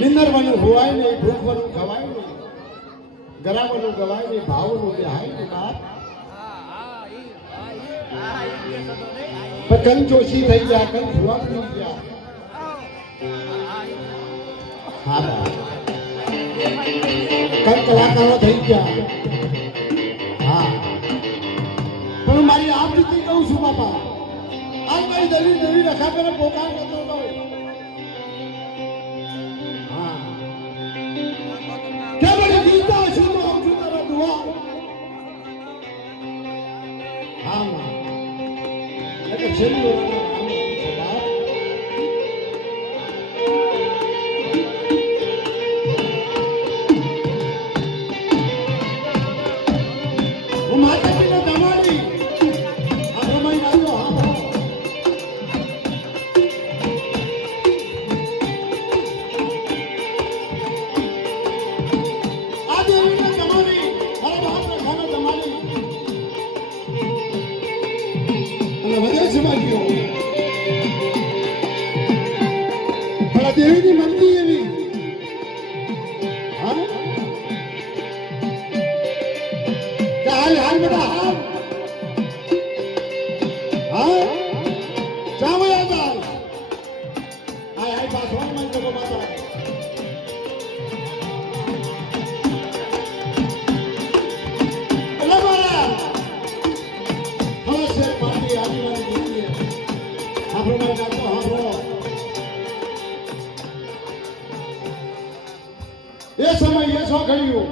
નિંદરવાનું હોવાય નહીં, ભૂખવાનું ખવાય નહીં, ગરાવાનું ગવાય નહીં, ભાવનું બેહાય નહીં બાપ. પણ કંચોશી થઈ ગયા, કંચ ભુવા થઈ ગયા. હા બાપ, કંચ કલાકારો થઈ ગયા. હા, પણ મારી આપ રીતે કહું છું બાપા, આ મારી દલીલ દલીલ રખા કરે પોકાર કરતો હતો. હા, કે મને દીતા છું તો આવું છું તારા દુઆ. હા માં, એટલે છેલ્લી વાર દેવીની મરજી એવી. હા, હાલ હાલ બેટા હાલ. હા, ચાવયા ચાલ. હાય હાય પાછો મન જગો માતા. એલા મારા હવે છે પાટી આદિવાસી દીકરી. આપણો મારા કાકો હારો એ સમય એ શો કર્યું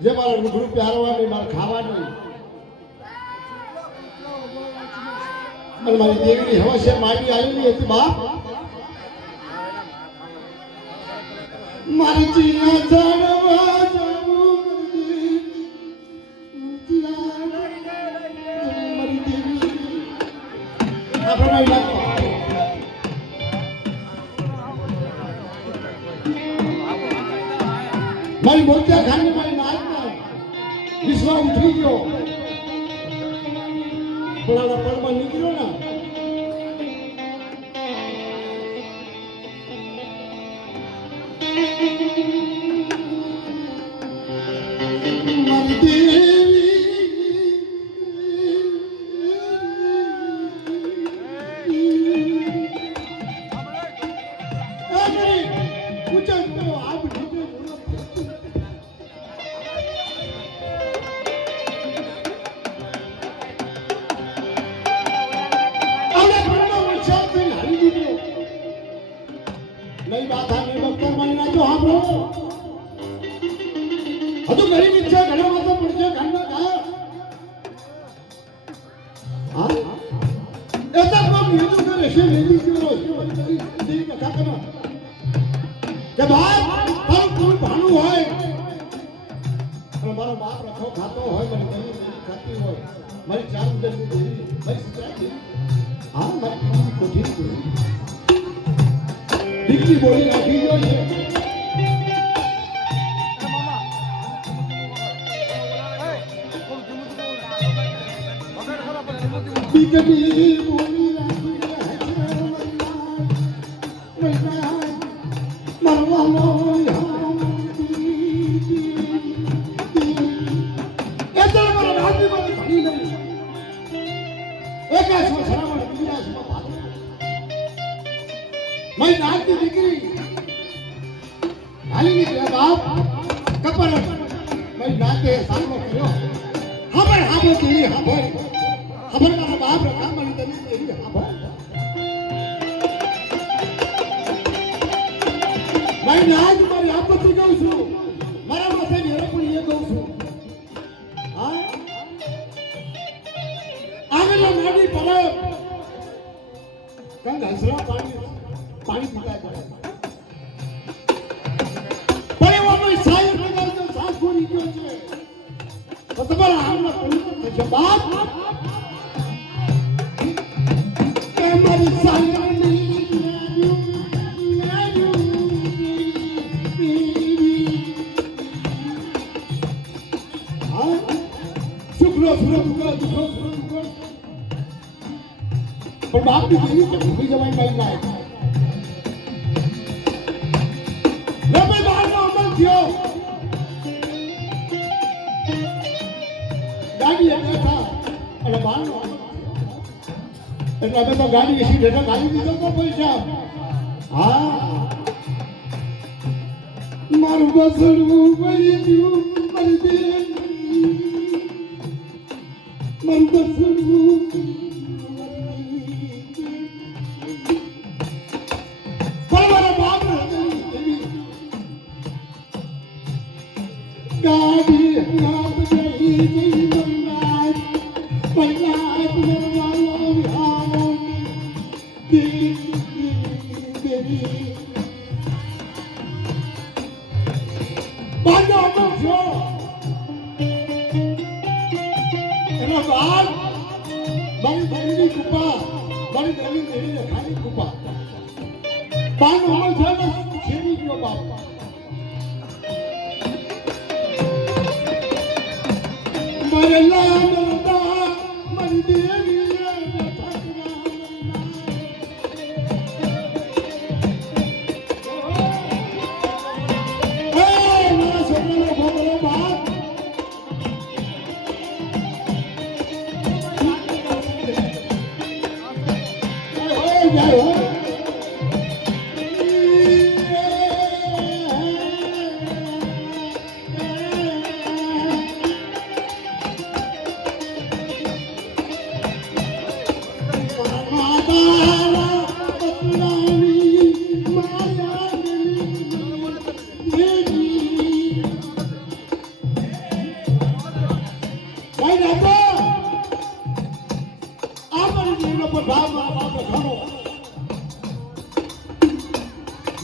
જે મારા રૂબરૂ પ્યારવાની, મારે ખાવાની અને મારી દેવીની હવા છે માટી આવેલી હતી બાપ. મારી ચીના જાણવા જવું મારી દેવી આપણે લાગતો મારી મોતિયા ખાનને મારી નાચમાં વિશ્વાસ ઉઠી ગયો. પોળાના પળમાં નીકળ્યો ને મારી દેવી નઈ વાત આ નઈ બક્તર મહિના જો હાંભળો. હજુ ઘણી ઈચ્છા ઘણા વાતો પડશે ઘરના ઘા. હા, એતા કોમ યુદ્ધ કરે છે લેડી કરો છે દી કથા કરો કે બાપ તારું કોઈ ભાણું હોય અને મારો બાપ રખો ખાતો હોય, મારી દલી ખાતી હોય, મારી ચાર દલી દેવી મારી સિત્રા. હા, મારી કોઠી દીકરી બોલી નાખી ગયો છે. દીકરી બોલી નાખી મરવાનો મારી નાચની દીકરી હાલી નીકળ્યા બાપ કપર મારી નાચે સામનો કર્યો. ખબર હાબો કેવી ખબર ખબર મારા બાપ રખા મારી દલી કેવી ખબર. મારી નાચ મારી આપત્તિ કહું છું, મારા માથે નિરપુણી એ કહું છું. હા, આગળના નાડી પર કંગ હસરા પાણી પીતા જાય પણ એવો કોઈ સાહેબ લગાવતો સાસ પૂરી ગયો છે તો તમારા હાલમાં પવિત્ર થશે બાપ. કે મારી સાયરની હા, શુક્ર સુરત પણ બાપની જેવી કે ભૂલી જવાય ભાઈ ના થયો ગાડી બેઠા અને બારનો એટલે અમે તો ગાડી એસી હેઠળ ગાડી દીધો તો પૈસા હા મારું બસડું વળી ગયું મારી બેન મારું બસડું મારા બાપ ગાડી હાથ ગઈ બંગાળ બંગાળ વાલો વિહારો દેવી બાજો છો એના બાદ મારી દેવીની કૃપા મારી દેવીને ખાલી કૃપા બાનો અમલ થયો છેડી ગયો બાપ મારે લાડવા મારી દેવી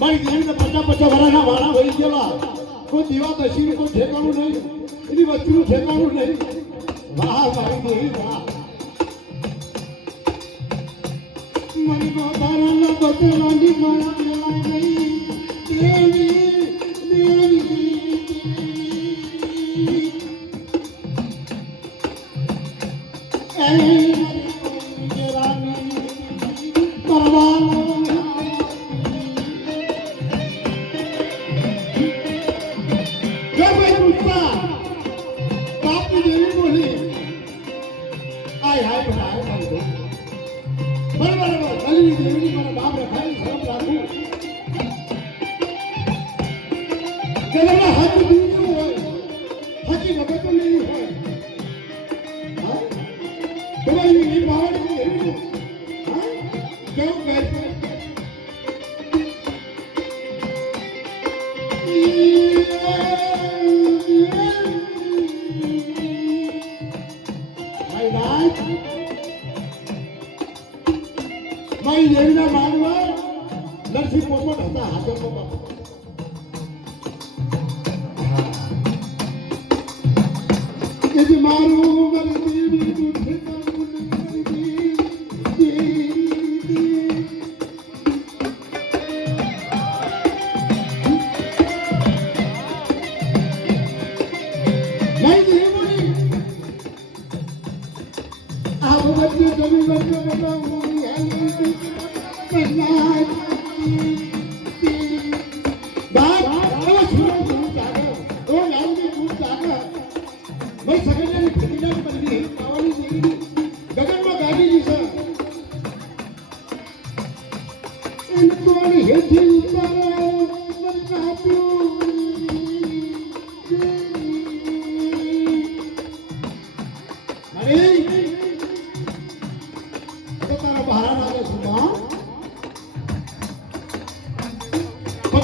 મારી દેવીને 50 વર્ષના વાળા વહી ગયેલા કોઈ દીવા દશી કોઈ ઠેકાણું નહીં એની વસ્તુનું ઠેકાણું નહીં વાહ મારી દેવી વાહ મારી માતાના બતરાની માળા નહીં દેવી દેવી મારી દેવીના માનવા નરસિંહ પોપટ હતા હાજર પોપટ એ મારું મારી દેવી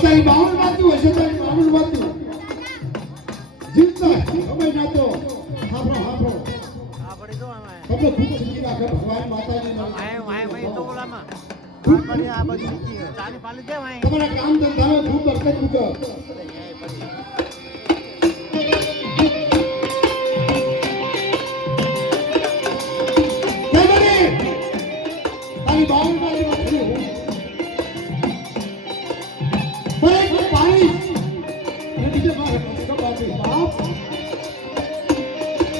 તારી બાવન વાતું હશે તારી બાવન વાતું જીવતા હવે ના તો હાફરો હાફરો તમને ખૂબ શીખી રાખે ભગવાન માતાજી તમારા કામ ધંધામાં ખૂબ બરકત મૂકો તારી બાવન વાતી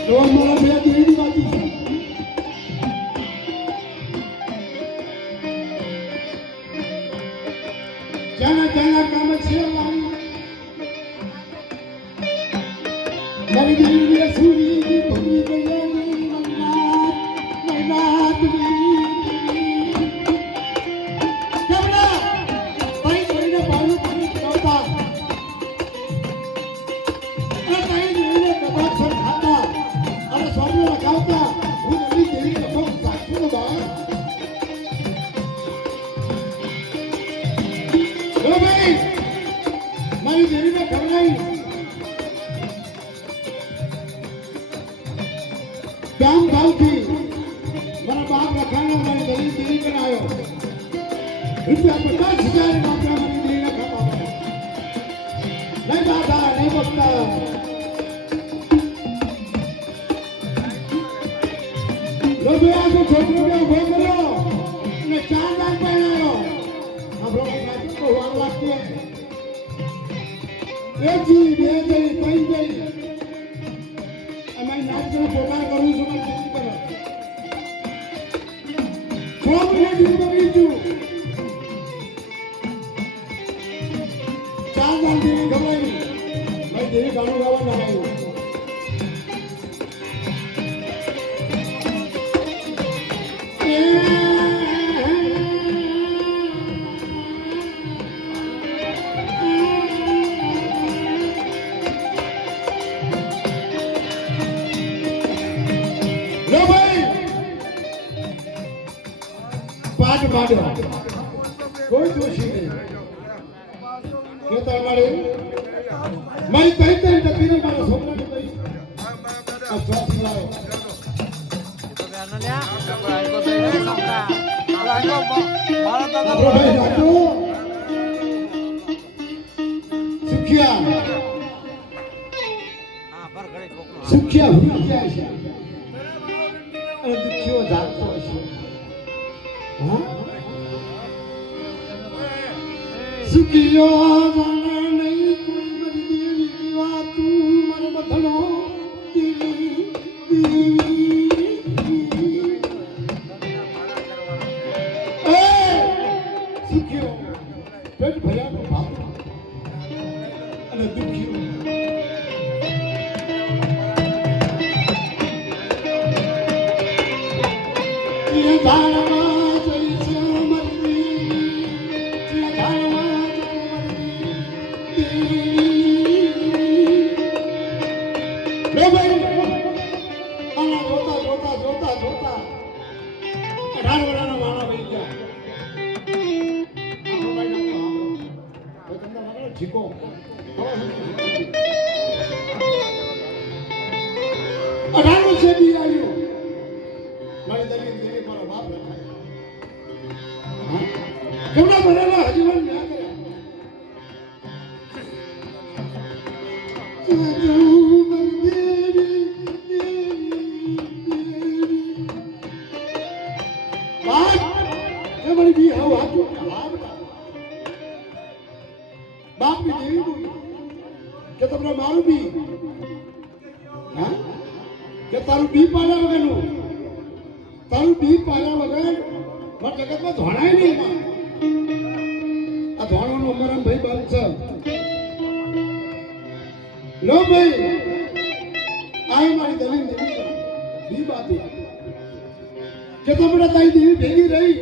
તો મારા બે દેવીની વાતી છે જાના જાના કામ છે લાવી મારી દેવીને સુરી ભૂલી ગયાની મૈનાત કેમના ભાઈ કોઈને બાળું પાણી પીવતા અને કઈ દેવીને કબાટ સર ખાતા અને સ્વામી લગાવતા હું નવી દેવીને બહુ સાચું બા ભાઈ મારી દેવીને ખવડાવી ગામ ભાવથી મારા બાપ લખાણો મારી દલીલ દેવી કરાયો રૂપિયા 50,000 માત્ર મારી દેવીને ખાતા નહીં દાદા નહીં બગતા લોભે આ તો છોકરોને ઉભો કર્યો અને 4 દાન પહેરાયો આપણો નાચો તો વાર લાગતી એક જી બે જઈ ત્રણ જઈ અમારી નાચનો પોકાર કરું છું મને જલ્દી કરો 6 મહિના દીધું બગડી છું 4 દાન દેવી ગવાઈ ભાઈ દેવી ગાણું ગાવા ના આવ્યું પાટ પાડ્યો કોઈ દોષી નહીં કે તમારે મારી તઈ તઈ ડબીને મારા છોકરાને કહી આ ચોક લાવો સુખ્યા ભૂલી ગયા છે અને દુખ્યો જાગતો હશે સુખિયો જાણે નહીં કોઈ મારી દેવી દીવા તું મારો બથડો સુખિયો પેટ ભર્યાનો ભાવ અને દુખ્યો કેવડા ભરેલા હજીવન ના બાપની દેવી બોલી કે તમને મારું બી હા કે તારું બી પાડ્યા વગરનું તારું બી પાડ્યા વગર મારા જગતમાં ધોણાય નહીં આ ધોણાનો અમારા ભાઈ બાલ છે લો ભાઈ આ મારી દલીલ દેવી બી બાત કે તમને તારી દેવી ભેગી રહી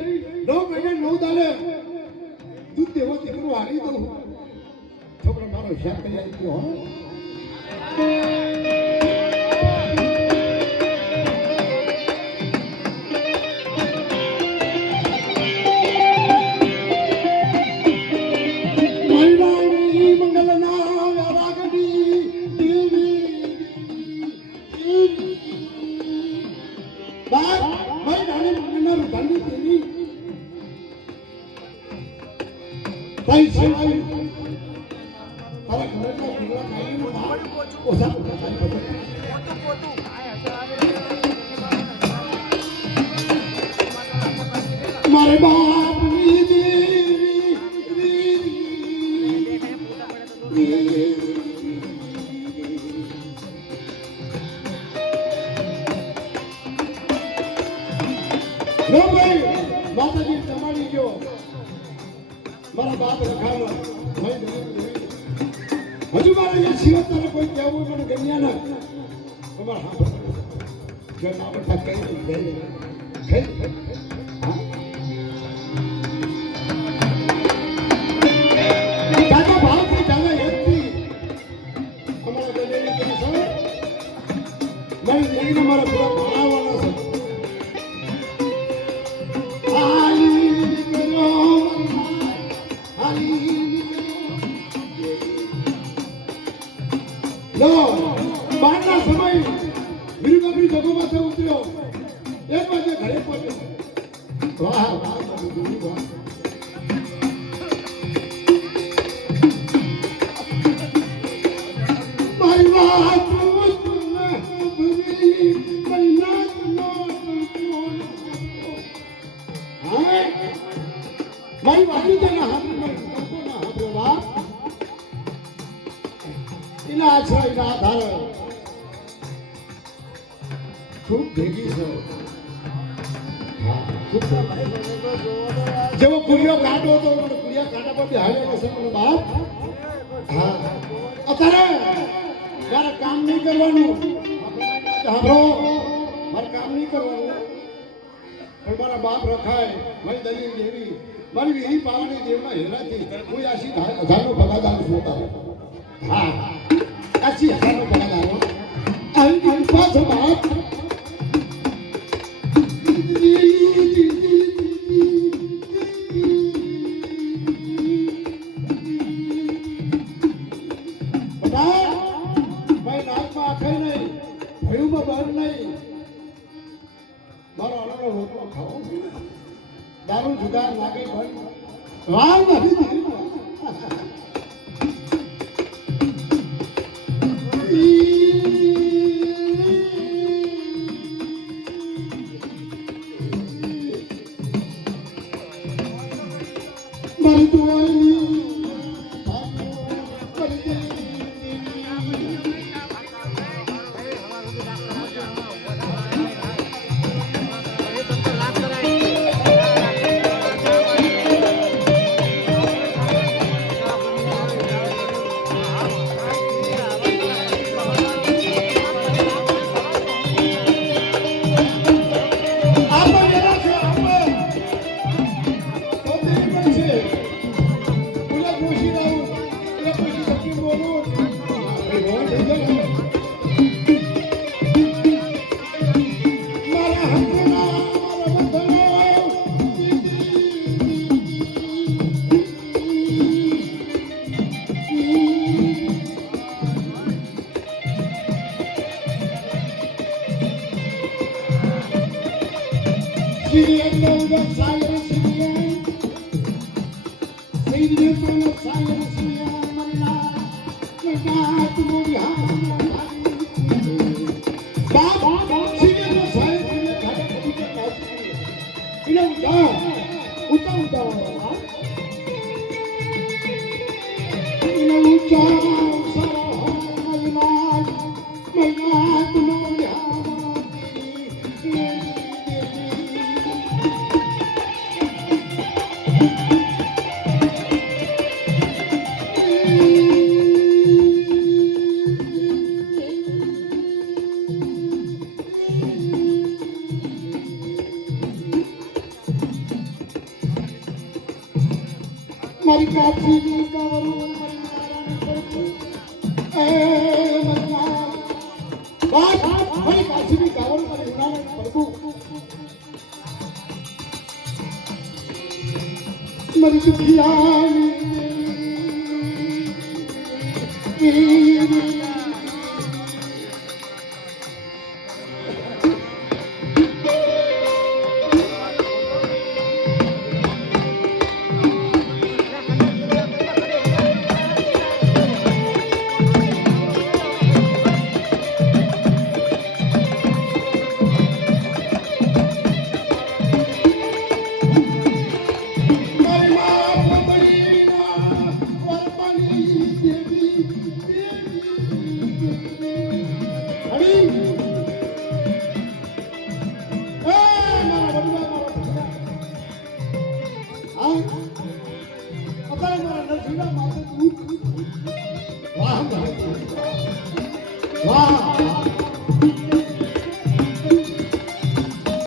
9 મહિને 9 દાડે દૂધ દેવો દીકરો હારી દઉં છોકરો મારો હિસાબ કરી આવી હો મારે બાપની દેવી નો ભાઈ માતાજી તમારી ગયો મારા બાપ રખાવા ભાઈ હજુ મારે અહીંયા સિવાય તારે કોઈ કહેવું મને ગમ્યા ના તમારે હા જો ના બધા કઈ દાદા ભાવથી દાદા હેતથી અમારા ગજેરી કરી છે મારી જિંદગીને મારા પૂરા ભણાવવાના છે લો બારના સમય વીરબાબરી જગોમાંથી ઉતર્યો એક વાગે ઘરે પહોંચ્યો વાહ વાહ વાહ મારી વાત મારી વાલી તેના હાથમાં બાપ એના આછા એના આધારે ખૂબ ભેગી છે જેવો કુડિયો કાઢો તો કુડિયા કાઢા પરથી હાલ્યો છે મને બાપ હા અત્યારે મારે કામ નહીં કરવાનું સાંભળો મારે કામ નહીં કરવાનું પણ મારા બાપ રખાય મારી દલીલ દેવી મારી વીરી પાવાની દેવના હેરાથી હું આશી હજારનો ભગાદાર છું હા આશી હજારનો ભગાદાર અહીં પાછો બાપ દારૂ જુગાર લાગે ભાઈ વાવ નથી મારી દુઆની મારી કાચી કાવરું મારી કાચી કાવરું મારી પ્રભુ મારી દુખિયાની અત્યારે મારા નરસિંહના માથે દુઃખ વાહ વાહ